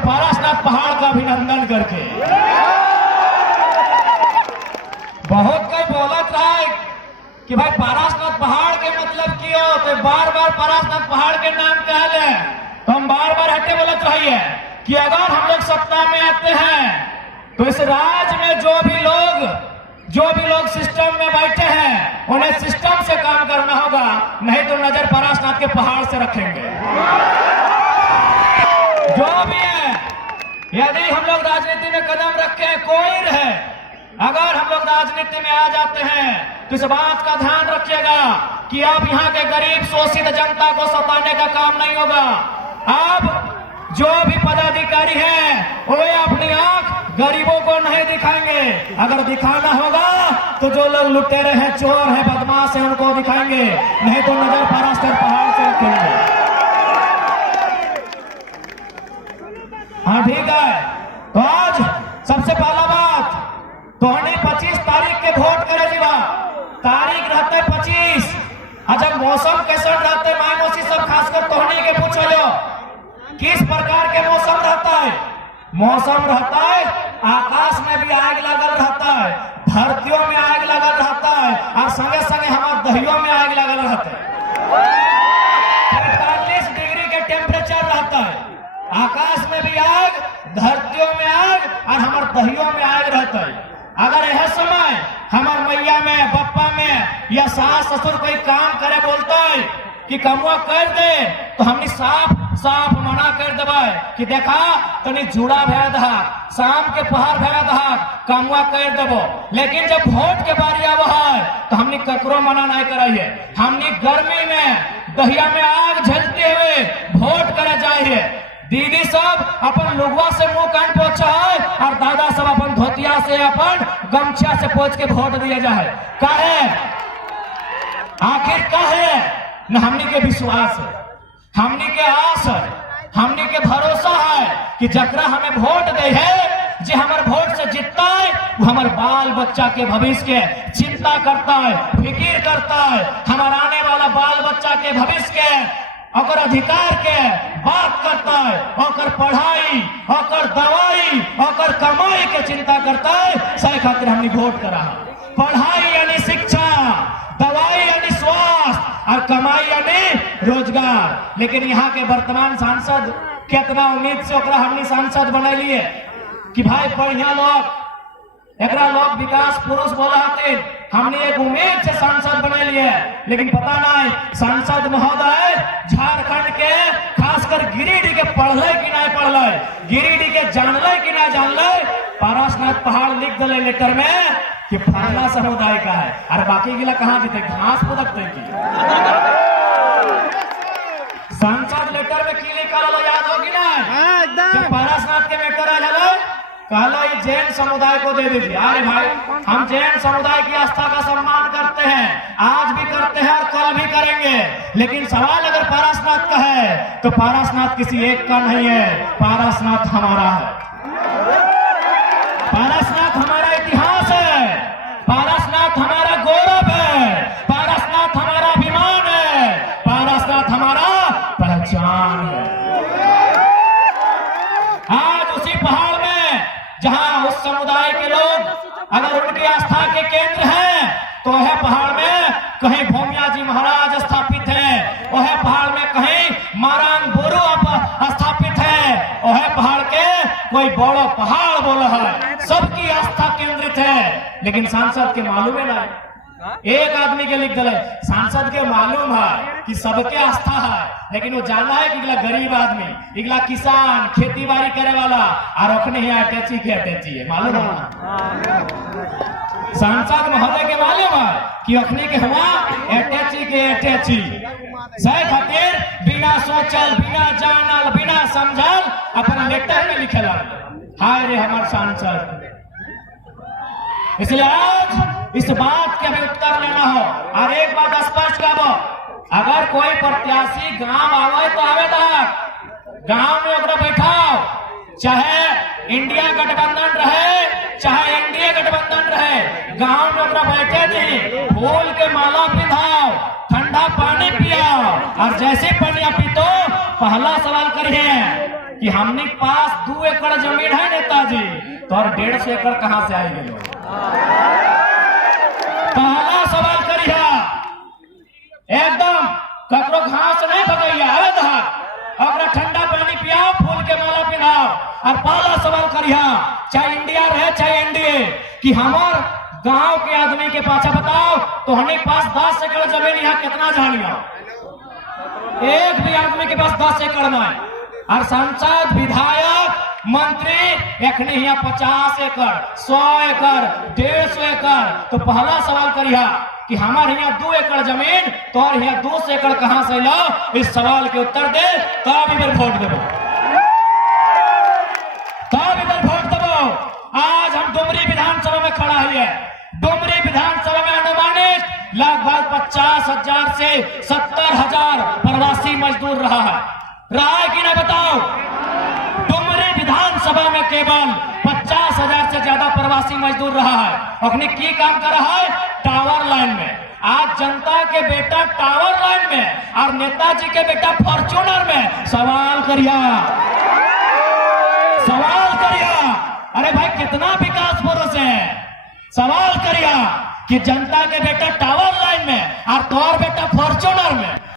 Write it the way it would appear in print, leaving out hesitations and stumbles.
पारसनाथ पहाड़ का अभिनंदन करके। बहुत कोई बोलत रहा है कि भाई पारसनाथ पहाड़ के मतलब क्यों, तो बार बार पारसनाथ पहाड़ के नाम कहले, तो हम बार बार हटे बोलत रही है कि अगर हम लोग सत्ता में आते हैं तो इस राज्य में जो भी लोग सिस्टम में बैठे हैं उन्हें सिस्टम से काम करना होगा, नहीं तो नजर पारसनाथ के पहाड़ से रखेंगे। जो भी है, यदि हम लोग राजनीति में कदम रखे, कोई रहे, अगर हम लोग राजनीति में आ जाते हैं तो इस बात का ध्यान रखिएगा कि अब यहाँ के गरीब शोषित जनता को सताने का काम नहीं होगा। अब जो भी पदाधिकारी हैं वो अपनी आंख गरीबों को नहीं दिखाएंगे, अगर दिखाना होगा तो जो लोग लुटेरे हैं, चोर हैं, बदमाश हैं, उनको दिखाएंगे, नहीं तो नजर पारसनाथ पहाड़ से रखेंगे। हाँ ठीक है, तो आज सबसे पहला बात तो हमें 25 तारीख के वोट करे जीवा, तारीख रहते 25। अच्छा मौसम कैसा रहते माई मौसी सब खासकर तोहनी के पूछो लो, किस प्रकार के मौसम रहता है? मौसम रहता है आकाश में भी आग लगल रहता है, धरतियों में आग लगल रहता है, और संगे संगे हमारे दहियों में आग लगल रहता है। 45 डिग्री के टेम्परेचर रहता है, आकाश में भी आग, धरतियों में आग, और हमारे दहियों में आग रहता है। अगर यह समय हमारे मैया में, बप्पा में या सास ससुर कोई काम करे बोलता है कि कमुआ कर दे, तो हमने साफ साफ मना कर देवा कि देखा तनी जुड़ा भे दहा, शाम के पहर भे दहा, कमुआ कर देवो। लेकिन जब वोट के बारी आवा है तो हमने ककरो मना नहीं कराइए, हमने गर्मी में दहिया में आग झलते हुए वोट करे जाइए। दीदी सब अपन लुगवा से मुंह कान पोछा है, और दादा सब अपन धोतिया से, अपन गमछा से पोछ के वोट दिया जाए। काहे? आखिर काहे? न हमने के विश्वास है, हमने के आस है, हमने के भरोसा है कि जकरा हमें वोट दे है, जो हमारे वोट से जीतता है, वो हमारे बाल बच्चा के भविष्य के चिंता करता है, फिक्र करता है, हमारा आने वाला बाल बच्चा के भविष्य के और अधिकार के बात करता है, और पढ़ाई, और दवाई, और कमाई के चिंता करता है। सही खातिर हमने वोट करा। पढ़ाई यानी शिक्षा, दवाई यानी स्वास्थ्य, और कमाई यानी रोजगार। लेकिन यहाँ के वर्तमान सांसद कितना उम्मीद से ओकरा हमने सांसद बना लिए कि भाई बढ़िया लोग, एकरा लोग विकास पुरुष बोला हते, हमने एक उम्मीद से सांसद बना लिए। लेकिन पता नहीं सांसद महोदय झारखंड के खासकर गिरिडीह के पढ़ले कि नहीं पढ़ले, गिरिडीह के जानले कि नहीं जानले। पारसनाथ पहाड़ लिख दिले लेटर में कि फलाना समुदाय का है, और बाकी गिला कहाँ जीते, घास पुदकते की। सांसद लेटर में की लिखा याद होगी ना, पारसनाथ के मेटर आ जाए कहला ये जैन समुदाय को दे दीजिए। अरे भाई हम जैन समुदाय की आस्था का सम्मान करते हैं, आज भी करते हैं और कल भी करेंगे। लेकिन सवाल अगर पारसनाथ का है तो पारसनाथ किसी एक का नहीं है, पारसनाथ हमारा है, पारसनाथ हमारा इतिहास है, पारसनाथ हमारा गौरव है, पारसनाथ हमारा अभिमान है, पारसनाथ हमारा पहचान है। आज उसी पहाड़ में जहां उस समुदाय के लोग अगर उनकी आस्था के केंद्र हैं, तो वह पहाड़ में कहीं भूमिया जी महाराज स्थापित है, वह पहाड़ में कहीं मारांग बोरो स्थापित है, वह पहाड़ के कोई बड़ो पहाड़ बोला है, सबकी आस्था केंद्रित है। लेकिन सांसद के मालूम है ना, एक आदमी के लिख दिले, सांसद के मालूम है कि सबके आस्था है, लेकिन वो जाना है कि इगला गरीब आदमी, इगला किसान, खेती बाड़ी करे वाला, और रखने ही अटैची के अटैची है, मालूम है। सांसद महोदय के मालूम है कि रखने के हुआ अटैची के अटैची। सही खातिर बिना सोचल, बिना जानल, बिना समझल अपना लेटर में लिखेला। हाय रे हमारे सांसद। इसलिए आज इस बात के हमें उत्तर लेना हो, और एक बात स्पष्ट करो, अगर कोई प्रत्याशी गांव आवे तो आवे तक गांव में ओकरा बैठाओ, चाहे इंडिया गठबंधन रहे, चाहे एनडीए गठबंधन रहे, गांव में ओकरा बैठे नहीं, फूल के माला पिधाओ, ठंडा पानी पियाओ, और जैसे पानी पीतो पहला सवाल करिए कि हमने पास 2 एकड़ जमीन है नेताजी, तो और 150 एकड़ कहां से आएंगे? पहला सवाल करिया एकदम ककरो घास नहीं भगैया, अगर ठंडा पानी पियाओ, फूल के माला पिनाओ। और पहला सवाल करिया, चाहे इंडिया रहे चाहे एनडीए, कि हमार गांव के आदमी के पाछा बताओ तो हमारे पास 10 एकड़ जमीन यहाँ कितना जानिया? एक भी आदमी के पास 10 एकड़ में। और सांसद, विधायक, मंत्री एखने यहाँ 50 एकड़, 100 एकड़, 150 एकड़। तो पहला सवाल करिया कि हमारे यहाँ 2 एकड़ जमीन, तो और यहाँ 200 एकड़ कहां से लो? इस सवाल के उत्तर दे, तब इधर वोट देवो, तब इधर वोट देवो। आज हम डुमरी विधानसभा में खड़ा है। डुमरी विधानसभा में अनुमानित लगभग 50,000 से 70,000 प्रवासी मजदूर रहा है कि ना? बताओ। डुमरी विधानसभा में केवल 50,000 से ज्यादा प्रवासी मजदूर रहा है। अपने की काम कर रहा है? टावर लाइन में। आज जनता के बेटा टावर लाइन में और नेताजी के बेटा फॉर्च्यूनर में। सवाल करिया, सवाल करिया, अरे भाई कितना विकास पुरुष है? सवाल करिया कि जनता के बेटा टावर लाइन में और तोर बेटा फॉर्च्यूनर में।